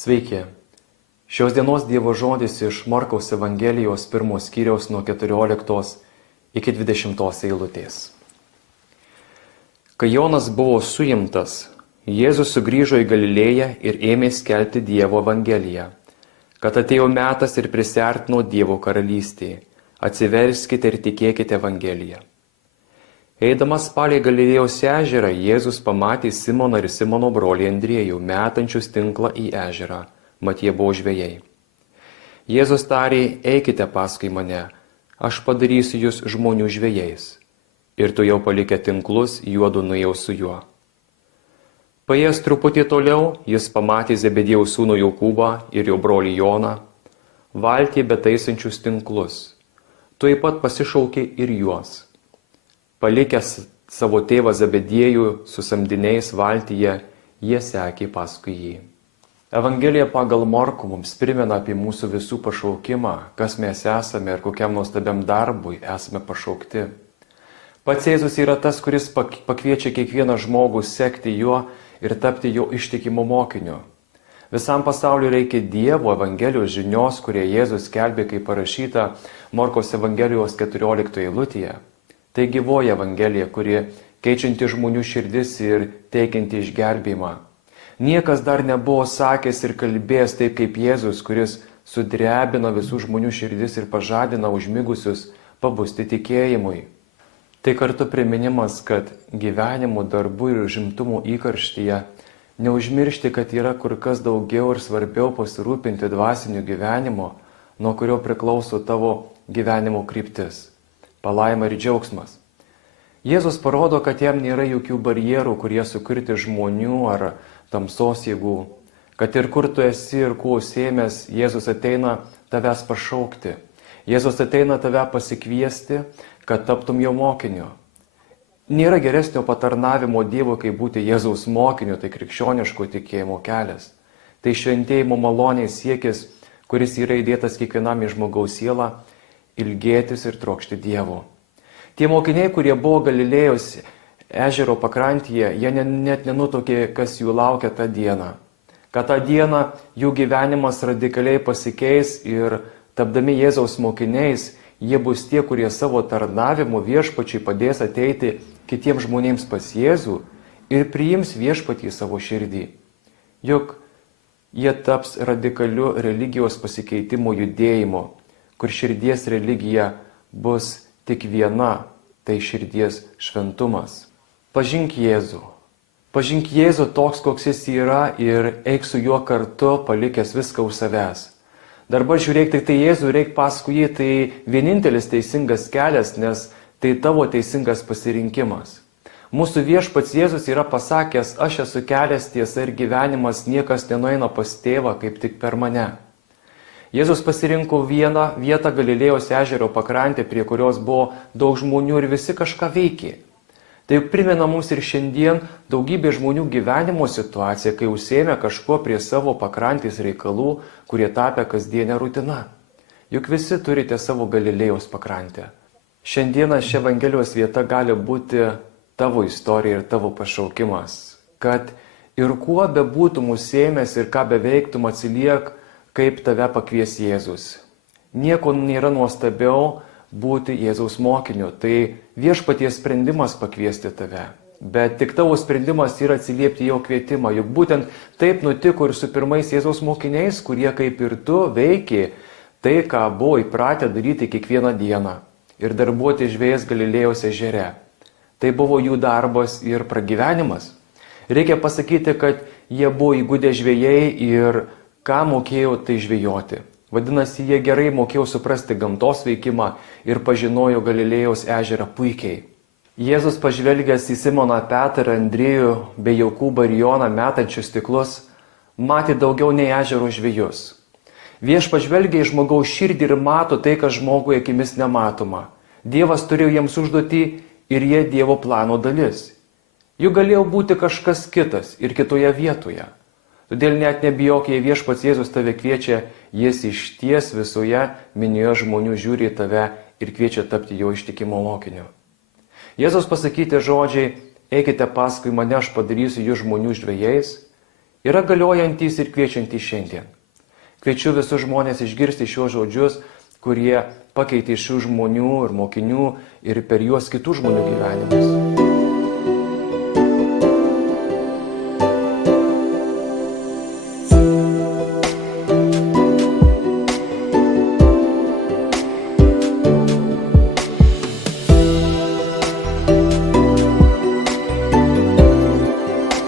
Sveiki. Šios dienos Dievo žodis iš Markaus Evangelijos 1 skyriaus nuo 14 iki 20 eilutės. Kai Jonas buvo suimtas, Jėzus sugrįžo į Galilėją ir ėmė skelbti Dievo Evangeliją, kad atėjo metas ir prisiartino Dievo karalystė. Atsiverskite ir tikėkite Evangeliją. Eidamas palei Galilėjos ežerą, Jėzus pamatė Simoną ir Simono brolį Andriejų, metančius tinklą į ežerą, mat jie buvo žvejai. Jėzus tarė, eikite paskui mane, aš padarysiu jūs žmonių žvejais. Ir tu jau palikę tinklus, juodu nuėjau su juo. Paėjęs truputį toliau, jis pamatė Zebediejaus sūnų Jokūbą ir jo brolį Joną, valtyje betaisančius tinklus. Tuoj pat pasišaukė ir juos. Palikęs savo tėvą Zebediejų su samdiniais valtyje, jie sekė paskui jį. Evangelija pagal Morkų mums primena apie mūsų visų pašaukimą, kas mes esame ir kokiam nuostabiam darbui esame pašaukti. Pats Jėzus yra tas, kuris pakviečia kiekvieną žmogų sekti juo ir tapti jo ištikimu mokiniu. Visam pasauliu reikia Dievo Evangelijos žinios, kurie Jėzus skelbė, kaip parašyta Morkaus Evangelijos 14 eilutėje. Tai gyvoji Evangelija, kuri keičianti žmonių širdis ir teikianti išgelbėjimą. Niekas dar nebuvo sakęs ir kalbėjęs taip kaip Jėzus, kuris sudrebino visų žmonių širdis ir pažadina užmigusius pabusti tikėjimui. Tai kartu priminimas, kad gyvenimo, darbų ir užimtumų įkarštyje neužmiršti, kad yra kur kas daugiau ir svarbiau pasirūpinti dvasiniu gyvenimu, nuo kurio priklauso tavo gyvenimo kryptis. Palaima ir džiaugsmas. Jėzus parodo, kad jam nėra jokių barjerų, kurie sukurti žmonių ar tamsos jėgų. Kad ir kur tu esi ir kuo užsiėmęs, Jėzus ateina tavęs pašaukti. Jėzus ateina tave pasikviesti, kad taptum jo mokiniu. Nėra geresnio patarnavimo Dievo, kaip būti Jėzaus mokiniu, tai krikščioniško tikėjimo kelias. Tai šventėjimo maloniai siekis, kuris yra įdėtas kiekvienam į žmogaus sielą, ilgėtis ir trokšti Dievo. Tie mokiniai, kurie buvo Galilėjos ežero pakrantėje, jie net nenutokė, kas jų laukia tą dieną. Kad tą dieną jų gyvenimas radikaliai pasikeis ir tapdami Jėzaus mokiniais, jie bus tie, kurie savo tarnavimu viešpačiai padės ateiti kitiems žmonėms pas Jėzų ir priims viešpatį į savo širdį. Juk jie taps radikaliu religijos pasikeitimo judėjimu, kur širdies religija bus tik viena, tai širdies šventumas. Pažink Jėzų. Pažink Jėzų toks, koks jis yra ir eik su juo kartu, palikęs viską už savęs. Dabar žiūrėk tik tai Jėzų, reik paskui jį, tai vienintelis teisingas kelias, nes tai tavo teisingas pasirinkimas. Mūsų viešpats Jėzus yra pasakęs, aš esu kelias, tiesa ir gyvenimas, niekas nenueina pas tėvą kaip tik per mane. Jėzus pasirinko vieną vietą Galilėjos ežero pakrantę, prie kurios buvo daug žmonių ir visi kažką veikė. Tai primena mums ir šiandien daugybė žmonių gyvenimo situaciją, kai užsiėmė kažkuo prie savo pakrantės reikalų, kurie tapę kasdienę rutiną. Juk visi turite savo Galilėjos pakrantę. Šiandieną ši Evangelijos vieta gali būti tavo istorija ir tavo pašaukimas, kad ir kuo bebūtum užsiėmęs ir ką beveiktum, atsiliek, kaip tave pakvies Jėzus. Nieko nėra nuostabiau būti Jėzaus mokiniu, tai viešpaties sprendimas pakviesti tave. Bet tik tavo sprendimas yra atsiliepti jo kvietimą, juk būtent taip nutiko ir su pirmais Jėzaus mokiniais, kurie kaip ir tu veikė tai, ką buvo įpratę daryti kiekvieną dieną ir darbuoti žvejais Galilėjos ežere. Tai buvo jų darbas ir pragyvenimas. Reikia pasakyti, kad jie buvo įgudę žvejai ir ką mokėjo tai žvejoti. Vadinasi, jie gerai mokėjo suprasti gamtos veikimą ir pažinojo Galilėjos ežerą puikiai. Jėzus pažvelgęs į Simoną Petrą, Andriejų bei Jokūbą ir Joną metančius stiklus, matė daugiau nei ežero žvejus. Viešpats žvelgia į žmogaus širdį ir mato tai, kas žmogui akimis nematoma. Dievas turėjo jiems užduotį ir jie Dievo plano dalis. Juk galėjo būti kažkas kitas ir kitoje vietoje. Todėl net nebijok, jei viešpats Jėzus tave kviečia, jis išties visoje minioje žmonių žiūri į tave ir kviečia tapti jo ištikimo mokiniu. Jėzus pasakyti žodžiai, eikite paskui mane, aš padarysiu jūs žmonių žvejais, yra galiojantys ir kviečiantys šiandien. Kviečiu visus žmonės išgirsti šios žodžius, kurie pakeitė šių žmonių ir mokinių ir per juos kitų žmonių gyvenimus.